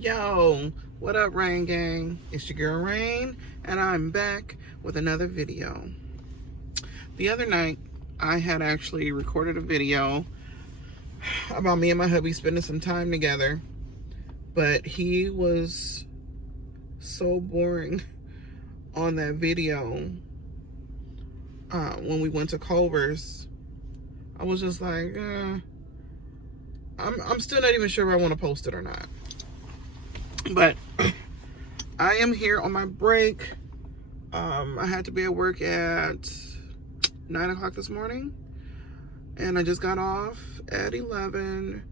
Yo, what up, Rain Gang? It's your girl Rain, and I'm back with another video. The other night, I had actually recorded a video about me and my hubby spending some time together, but he was so boring on that video. When we went to Culvers, I was just like, I'm still not even sure if I want to post it or not. But I am here on my break. I had to be at work at 9 o'clock this morning, and I just got off at 11.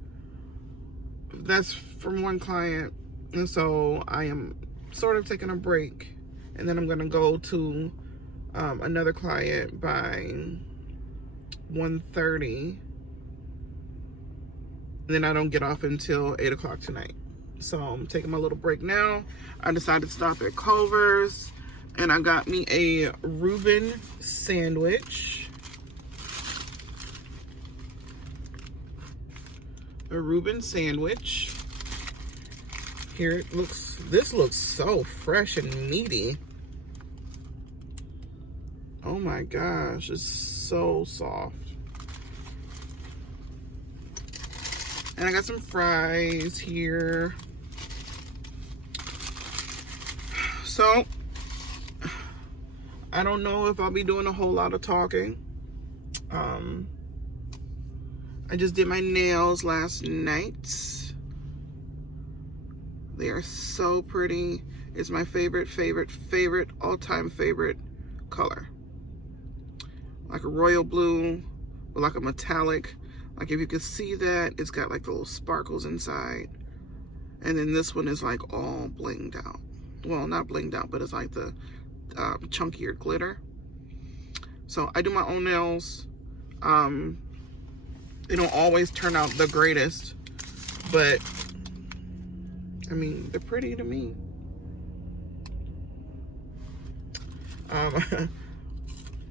That's from one client, and so I am sort of taking a break, and then I'm gonna go to another client by 1:30. Then I don't get off until 8 o'clock tonight. So I'm taking my little break now. I decided to stop at Culver's, and I got me a Reuben sandwich. A Reuben sandwich. Here it looks, this looks so fresh and meaty. Oh my gosh, it's so soft. And I got some fries here. So, I don't know if I'll be doing a whole lot of talking. I just did my nails last night. They are so pretty. It's my favorite, all-time favorite color. Like a royal blue, or like a metallic. Like if you could see that, it's got like the little sparkles inside. And then this one is like all blinged out. Well, not blinged out, but it's like the chunkier glitter. So I do my own nails. They don't always turn out the greatest, but I mean, they're pretty to me. I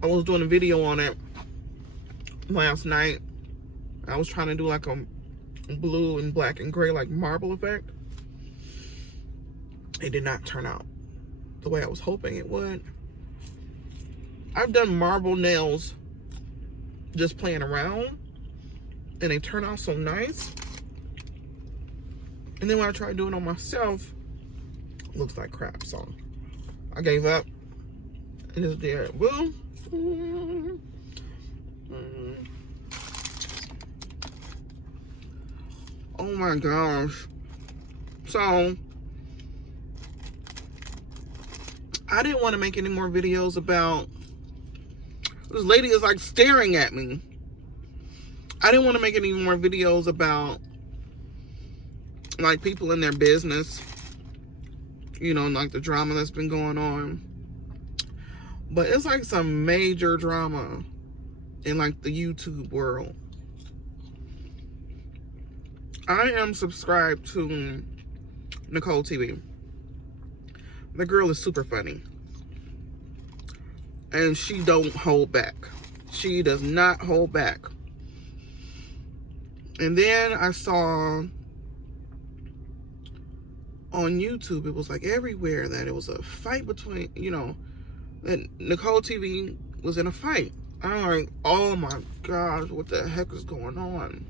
was doing a video on it last night. I was trying to do like a blue and black and gray like marble effect. It did not turn out the way I was hoping it would. I've done marble nails just playing around, and they turn out so nice. And then when I tried doing it on myself, it looks like crap. So I gave up and just did woo. Oh my gosh. So I didn't want to make any more videos about, this lady is like staring at me. I didn't want to make any more videos about like people in their business, you know, like the drama that's been going on. But it's like some major drama in like the YouTube world. I am subscribed to nicoletv. The girl is super funny. And she don't hold back. She does not hold back. And then I saw on YouTube, it was like everywhere that it was a fight between, you know, that nicoletv was in a fight. I'm like, oh my gosh, what the heck is going on?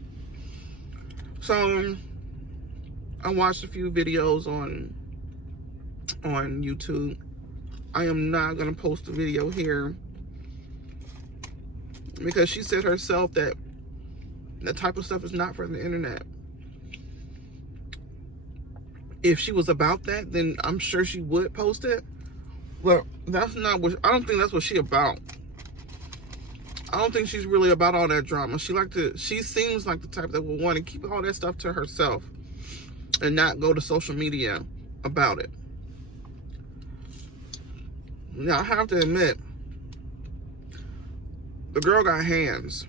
So I watched a few videos on YouTube. I am not gonna post a video here because she said herself that that type of stuff is not for the internet. If she was about that, then I'm sure she would post it. Well, that's not what, I don't think that's what she about. I don't think she's really about all that drama. She seems like the type that would want to keep all that stuff to herself and not go to social media about it. Now, I have to admit, the girl got hands.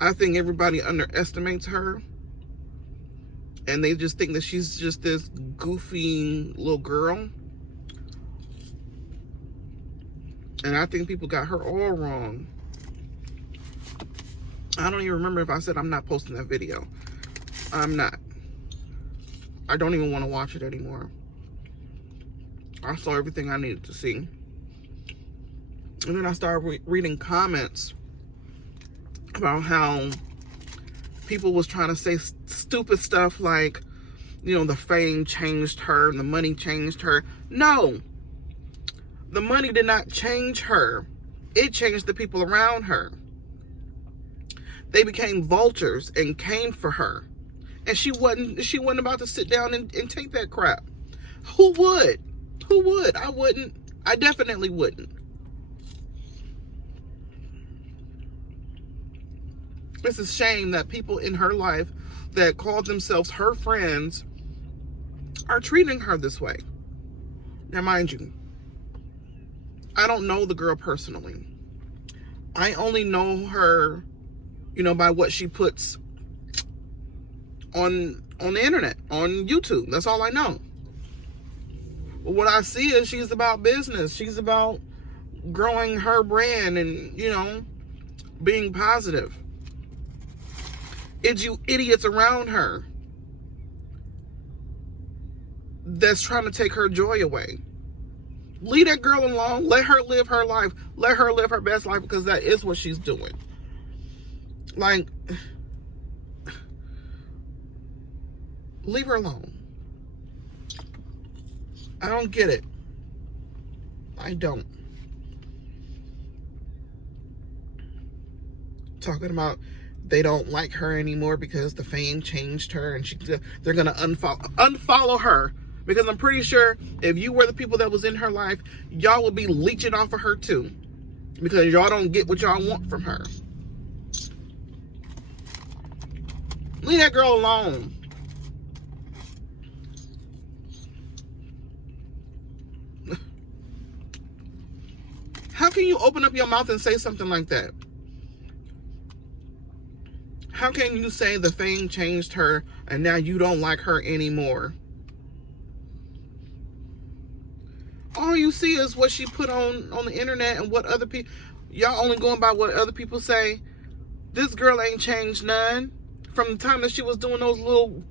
I think everybody underestimates her, and they just think that she's just this goofy little girl. And I think people got her all wrong. I don't even remember if I said I'm not posting that video. I'm not. I don't even want to watch it anymore. I saw everything I needed to see. And then I started reading comments about how people was trying to say stupid stuff like, you know, the fame changed her and the money changed her. No. The money did not change her. It changed the people around her. They became vultures and came for her. And she wasn't about to sit down and take that crap. Who would? Who would? I wouldn't. I definitely wouldn't. It's a shame that people in her life that call themselves her friends are treating her this way. Now, mind you, I don't know the girl personally. I only know her, you know, by what she puts on the internet, on YouTube. That's all I know. What I see is she's about business. She's about growing her brand and, you know, being positive. It's you idiots around her that's trying to take her joy away. Leave that girl alone. Let her live her life. Let her live her best life, because that is what she's doing. Like, leave her alone. I don't get it. I don't. Talking about they don't like her anymore because the fame changed her, and they're gonna unfollow her, because I'm pretty sure if you were the people that was in her life, y'all would be leeching off of her too, because y'all don't get what y'all want from her. Leave that girl alone. How can you open up your mouth and say something like that? How can you say the fame changed her and now you don't like her anymore? All you see is what she put on the internet and what other people, y'all only going by what other people say. This girl ain't changed none. From the time that she was doing those little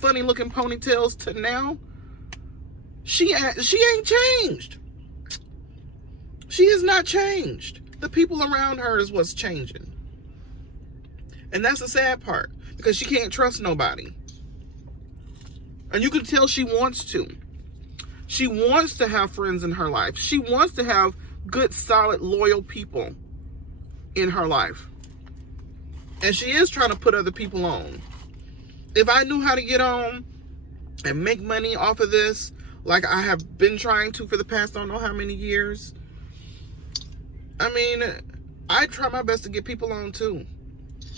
funny looking ponytails to now, she ain't changed. She has not changed. The people around her is what's changing. And that's the sad part, because she can't trust nobody. And you can tell she wants to. She wants to have friends in her life. She wants to have good, solid, loyal people in her life. And she is trying to put other people on. If I knew how to get on and make money off of this, like I have been trying to for the past I don't know how many years, I mean, I try my best to get people on too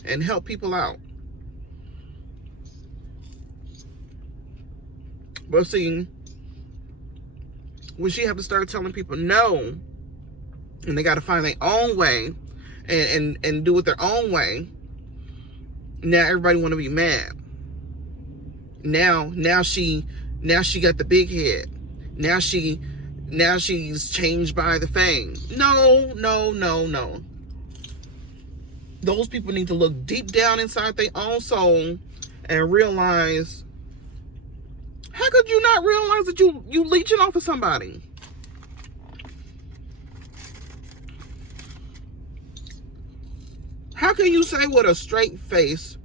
and help people out. But see, when she have to start telling people no, and they got to find their own way and do it their own way, now everybody want to be mad. Now she got the big head. Now she's changed by the fame. No. Those people need to look deep down inside their own soul and realize, how could you not realize that you leeching off of somebody? How can you say with a straight face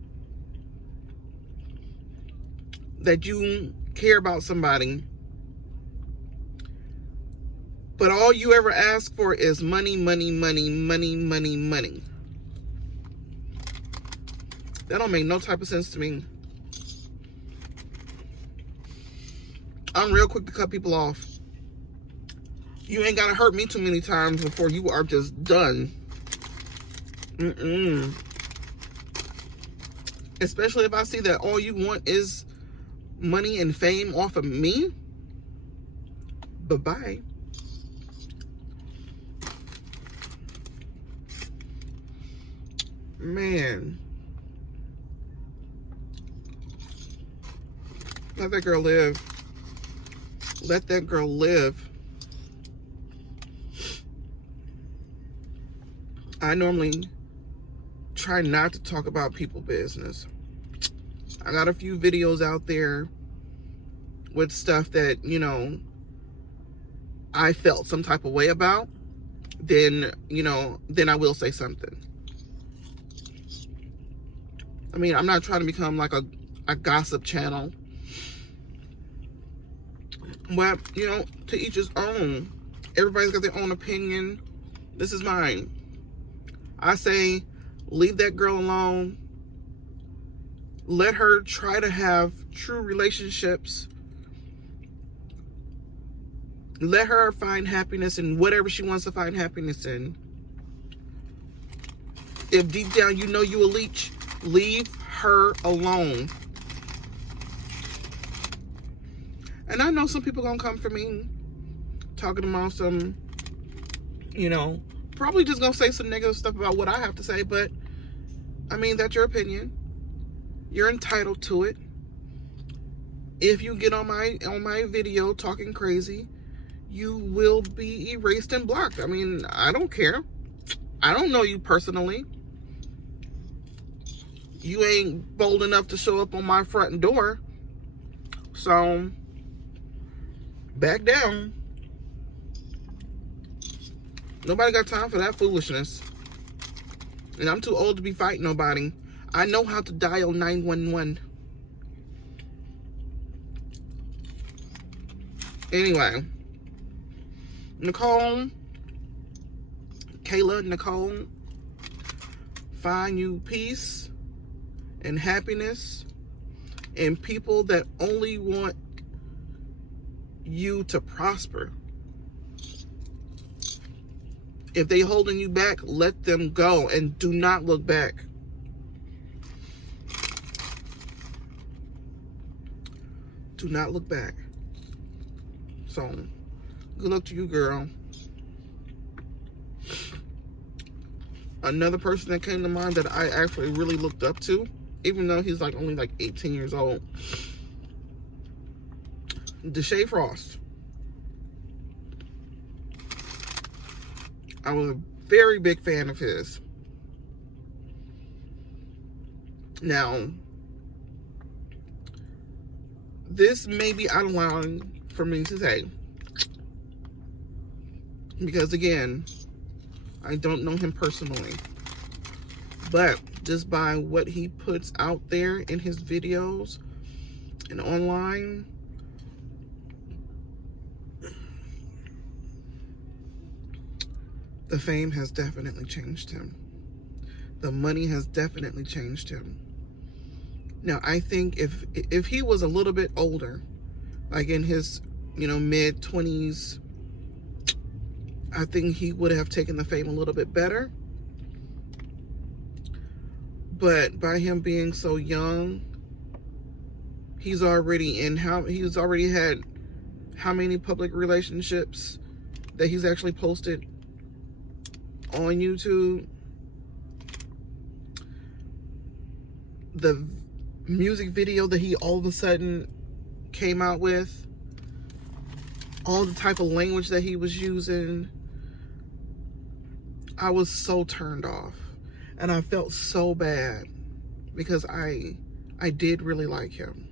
that you care about somebody, but all you ever ask for is money? That don't make no type of sense to me. I'm real quick to cut people off. You ain't gotta hurt me too many times before you are just done. Especially if I see that all you want is money and fame off of me. Bye-bye. Man. Let that girl live. Let that girl live. I normally try not to talk about people's business. I got a few videos out there with stuff that, you know, I felt some type of way about, then, you know, then I will say something. I mean, I'm not trying to become like a gossip channel. But, you know, to each his own. Everybody's got their own opinion. This is mine. I say, leave that girl alone. Let her try to have true relationships. Let her find happiness in whatever she wants to find happiness in. If deep down you know you a leech, leave her alone. And I know some people gonna come for me, talking about some, you know, probably just gonna say some negative stuff about what I have to say, but I mean, that's your opinion. You're entitled to it. If you get on my video talking crazy, you will be erased and blocked. I mean, I don't care. I don't know you personally. You ain't bold enough to show up on my front door. So, back down. Nobody got time for that foolishness. And I'm too old to be fighting nobody. I know how to dial 911. Anyway. Nicole, find you peace and happiness and people that only want you to prosper. If they holding you back, let them go and do not look back. Do not look back. So, good luck to you, girl. Another person that came to mind that I actually really looked up to, even though he's like only like 18 years old, Deshae Frost. I was a very big fan of his. Now, this may be out of line for me to say, because again, I don't know him personally, but just by what he puts out there in his videos and online, the fame has definitely changed him. The money has definitely changed him. Now, I think if he was a little bit older, like in his, you know, mid-20s, I think he would have taken the fame a little bit better. But by him being so young, he's already had how many public relationships that he's actually posted on YouTube. The music video that he all of a sudden came out with, all the type of language that he was using, I was so turned off. And I felt so bad because I did really like him.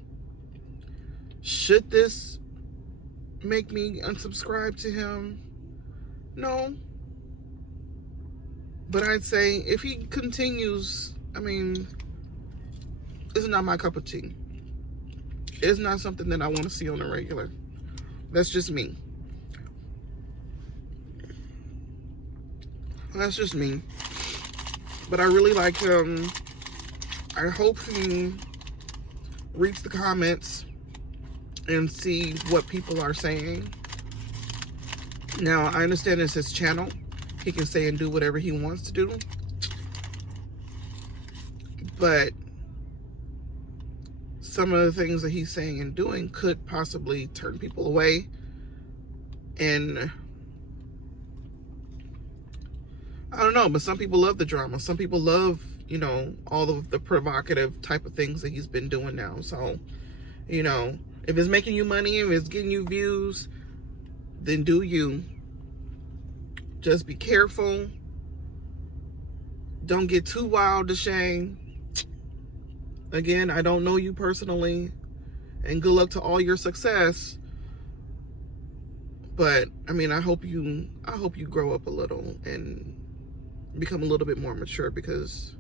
Should this make me unsubscribe to him? No. But I'd say if he continues, I mean, it's not my cup of tea. It's not something that I want to see on a regular. That's just me. That's just me. But I really like him. I hope he reads the comments and see what people are saying. Now, I understand it's his channel. He can say and do whatever he wants to do. But some of the things that he's saying and doing could possibly turn people away. And I don't know, but some people love the drama. Some people love, you know, all of the provocative type of things that he's been doing now. So, you know, if it's making you money, if it's getting you views, then do you. Just be careful. Don't get too wild, Deshae. Again, I don't know you personally, and good luck to all your success. But I mean, I hope you grow up a little and become a little bit more mature, because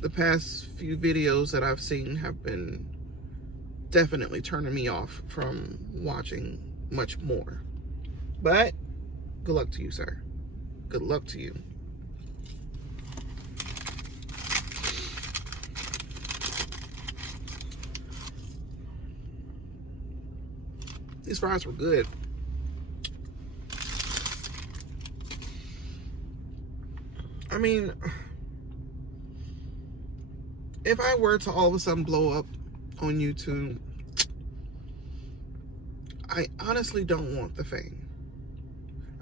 the past few videos that I've seen have been definitely turning me off from watching much more. But good luck to you, sir. Good luck to you. These fries were good. I mean, if I were to all of a sudden blow up on YouTube, I honestly don't want the fame.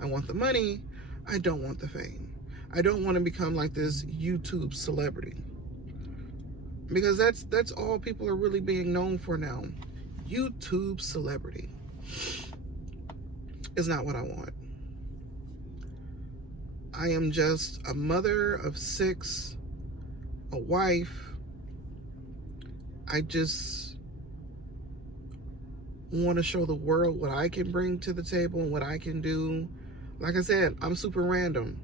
I want the money. I don't want the fame. I don't want to become like this YouTube celebrity, because that's all people are really being known for now. YouTube celebrity is not what I want. I am just a mother of 6, a wife. I just want to show the world what I can bring to the table and what I can do. Like I said, I'm super random.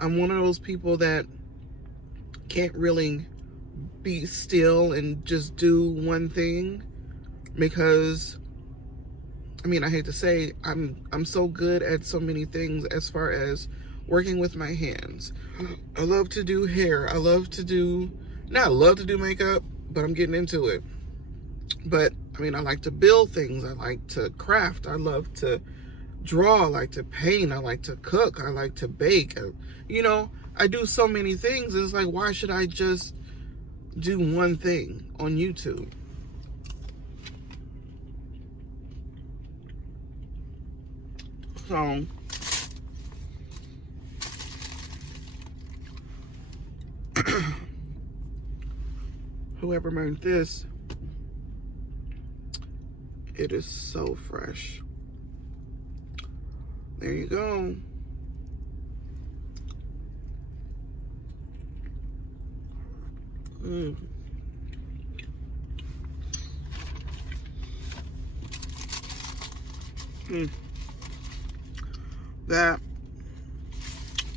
I'm one of those people that can't really be still and just do one thing, because I mean, I hate to say, I'm so good at so many things as far as working with my hands. I love to do hair. I love to do makeup, but I'm getting into it. But I mean, I like to build things. I like to craft. I love to draw. I like to paint. I like to cook. I like to bake. You know, I do so many things. It's like, why should I just do one thing on YouTube? So whoever made this, it is so fresh. There you go.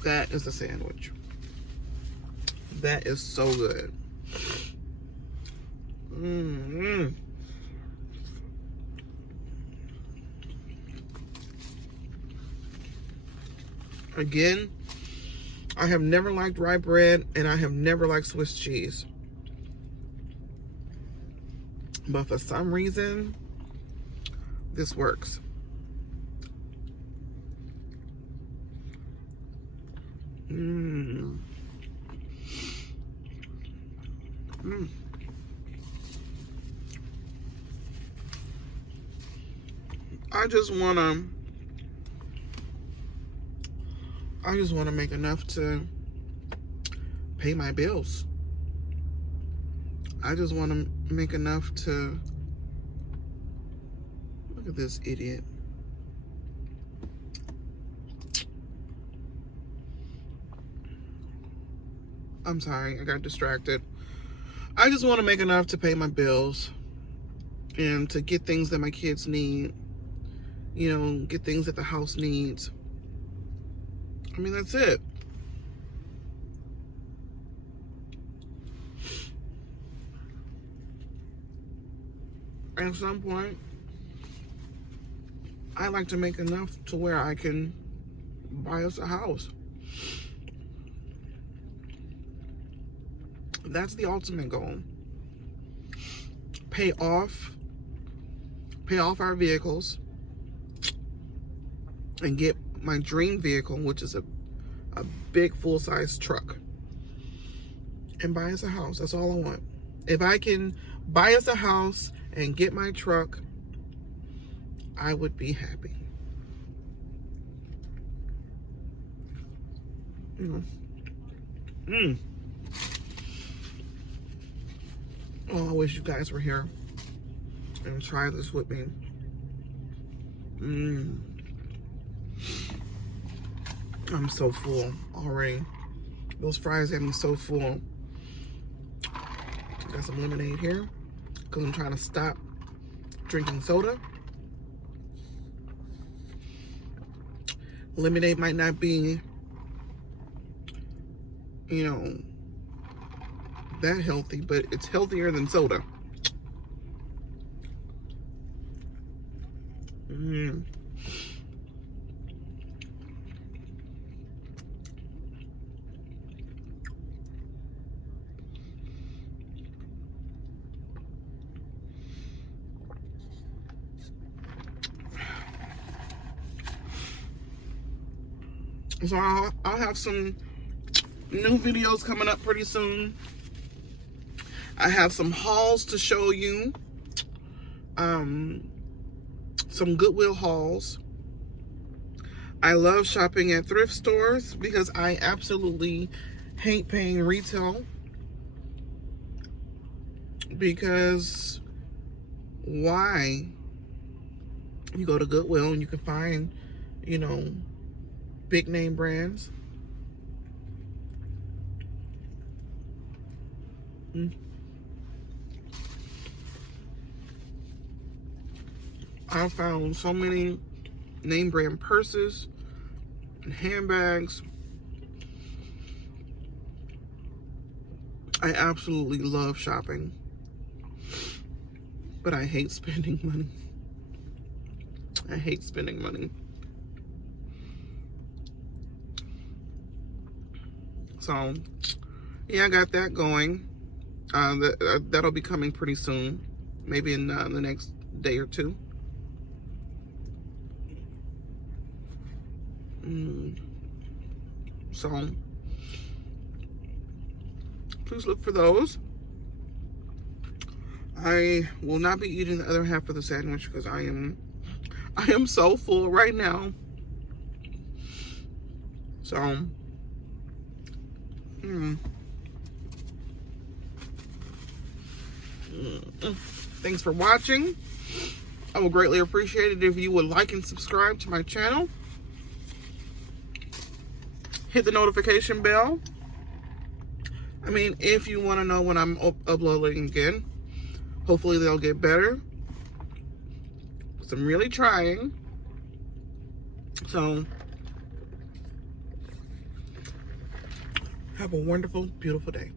That is a sandwich. That is so good. Again, I have never liked rye bread, and I have never liked Swiss cheese. But for some reason, this works. I just want to make enough to pay my bills. I just want to make enough to... Look at this idiot. I'm sorry, I got distracted. I just want to make enough to pay my bills and to get things that my kids need. You know, get things that the house needs. I mean, that's it. At some point, I like to make enough to where I can buy us a house. That's the ultimate goal. Pay off our vehicles and get my dream vehicle, which is a big full-size truck, and buy us a house. That's all I want. If I can buy us a house and get my truck, I would be happy. Oh, I wish you guys were here and try this with me. I'm so full already. Those fries had me so full. Got some lemonade here because I'm trying to stop drinking soda. Lemonade might not be, you know, that healthy, but it's healthier than soda. So I'll have some new videos coming up pretty soon. I have some hauls to show you. Some Goodwill hauls. I love shopping at thrift stores because I absolutely hate paying retail. Because why? You go to Goodwill and you can find, you know, big name brands. I found so many name brand purses and handbags. I absolutely love shopping, but I hate spending money. I hate spending money. So, yeah, I got that going. That'll be coming pretty soon, maybe in the next day or two. So, please look for those. I will not be eating the other half of the sandwich because I am so full right now. So, thanks for watching. I will greatly appreciate it if you would like and subscribe to my channel. Hit the notification bell. I mean, if you want to know when I'm uploading again. Hopefully they'll get better. So I'm really trying. So, have a wonderful, beautiful day.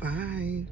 Bye.